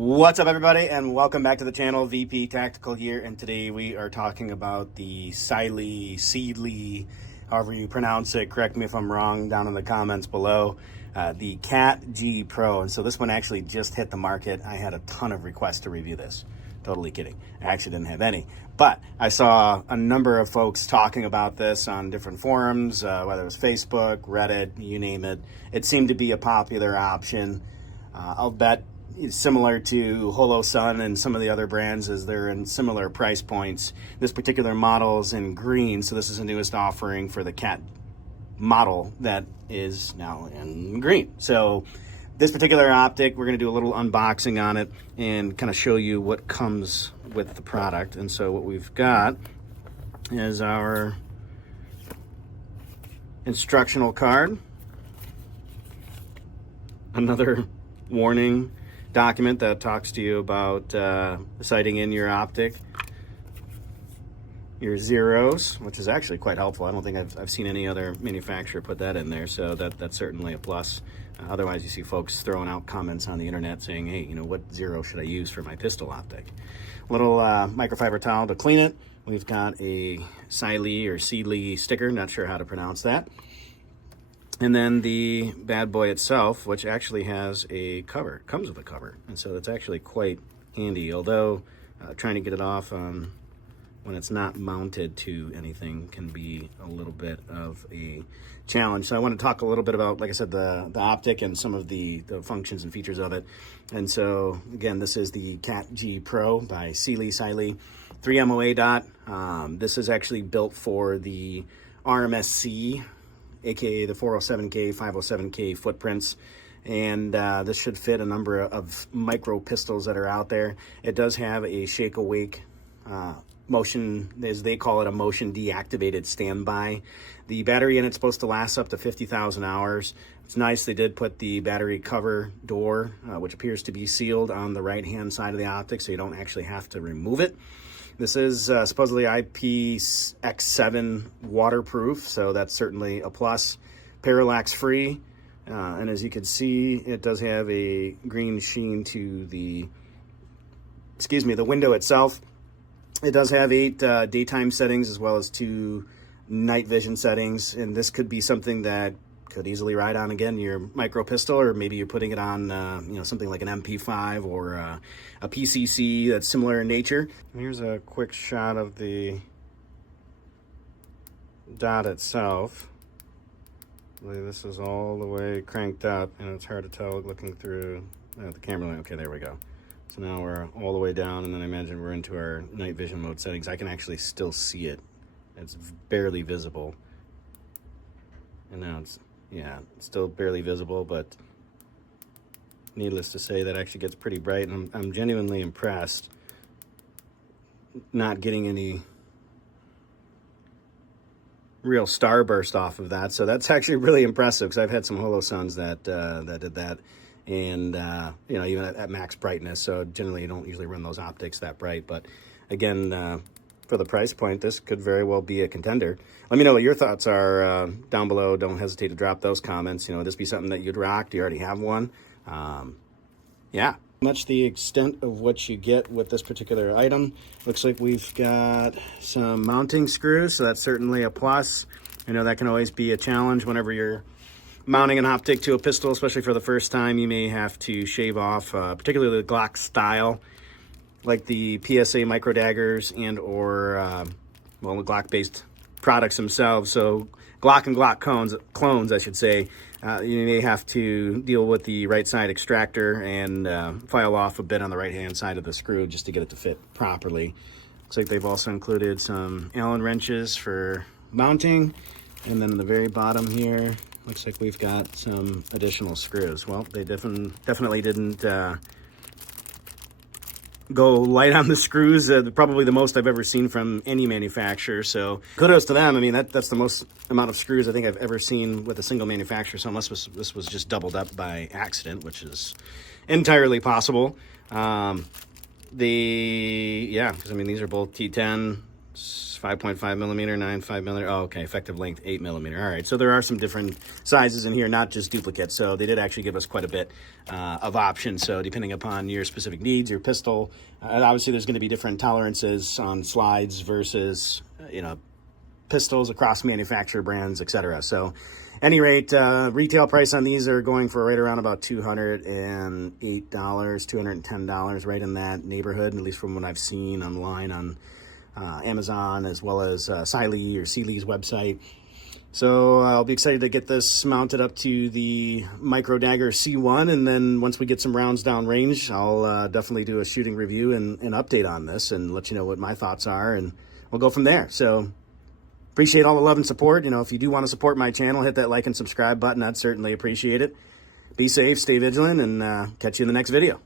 What's up, everybody, and welcome back to the channel. VP Tactical here, and today we are talking about the Cyelee, however you pronounce it. Correct me if I'm wrong down in the comments below. The Cat G Pro, and so this one actually just hit the market. I had a ton of requests to review this. Totally kidding. I actually didn't have any, but I saw a number of folks talking about this on different forums, whether it was Facebook, Reddit, you name it. It seemed to be a popular option. I'll bet similar to Holosun and some of the other brands, as they're in similar price points. This particular model is in green, so this is the newest offering for the Cat model that is now in green. So this particular optic, we're going to do a little unboxing on it and kind of show you what comes with the product. And so what we've got is our instructional card, another warning document that talks to you about sighting in your optic, your zeros, which is actually quite helpful. I don't think I've seen any other manufacturer put that in there, so that's certainly a plus. Otherwise, you see folks throwing out comments on the internet saying, hey, you know, what zero should I use for my pistol optic? Little microfiber towel to clean it. We've got a Cyelee sticker, not sure how to pronounce that. And then the bad boy itself, which actually has a cover, comes with a cover. And so it's actually quite handy, although trying to get it off when it's not mounted to anything can be a little bit of a challenge. So I want to talk a little bit about, like I said, the optic and some of the functions and features of it. And so again, this is the Cat G Pro by Cyelee 3 MOA dot. This is actually built for the RMSC, aka the 407K, 507K footprints, and this should fit a number of micro pistols that are out there. It does have a shake awake motion, as they call it, a motion deactivated standby. The battery in it's supposed to last up to 50,000 hours. It's nice they did put the battery cover door, which appears to be sealed, on the right hand side of the optic, so you don't actually have to remove it. This is supposedly IPX7 waterproof, so that's certainly a plus. Parallax free, and as you can see, it does have a green sheen to the window itself. It does have 8 daytime settings as well as 2 night vision settings, and this could be something that could easily ride on, again, your micro pistol, or maybe you're putting it on you know, something like an MP5 or a PCC that's similar in nature. Here's a quick shot of the dot itself. I believe this is all the way cranked up, and it's hard to tell looking through the camera. Okay, there we go. So now we're all the way down, and then I imagine we're into our night vision mode settings. I can actually still see it. It's barely visible. And now it's, yeah, it's still barely visible, but needless to say, that actually gets pretty bright, and I'm genuinely impressed not getting any real starburst off of that. So that's actually really impressive, because I've had some Holosuns that did that, and you know, even at max brightness. So generally you don't usually run those optics that bright, but again, for the price point, this could very well be a contender. Let me know what your thoughts are down below. Don't hesitate to drop those comments. You know, would this be something that you'd rock? Do you already have one? Yeah, much the extent of what you get with this particular item. Looks like we've got some mounting screws, so that's certainly a plus. I know that can always be a challenge whenever you're mounting an optic to a pistol, especially for the first time. You may have to shave off, particularly the Glock style, like the PSA micro daggers and or well, the Glock-based products themselves. So Glock and Glock clones, I should say. You may have to deal with the right side extractor and file off a bit on the right-hand side of the screw just to get it to fit properly. Looks like they've also included some Allen wrenches for mounting. And then in the very bottom here, looks like we've got some additional screws. Well, they definitely didn't go light on the screws, probably the most I've ever seen from any manufacturer. So kudos to them. I mean, that's the most amount of screws I think I've ever seen with a single manufacturer. So unless this was just doubled up by accident, which is entirely possible. Yeah, because I mean, these are both T10 5.5 millimeter, 9.5 millimeter. Oh, okay. Effective length 8 millimeter. All right. So there are some different sizes in here, not just duplicates. So they did actually give us quite a bit of options. So depending upon your specific needs, your pistol, obviously there's going to be different tolerances on slides versus, pistols across manufacturer brands, etc. So any rate, retail price on these are going for right around about $208, $210, right in that neighborhood, at least from what I've seen online on Amazon, as well as Cyelee or Cyeelee's website. So I'll be excited to get this mounted up to the Micro Dagger C1, and then once we get some rounds down range, I'll definitely do a shooting review and update on this and let you know what my thoughts are, and we'll go from there. So appreciate all the love and support. If you do want to support my channel, hit that like and subscribe button. I'd certainly appreciate it. Be safe, stay vigilant, and catch you in the next video.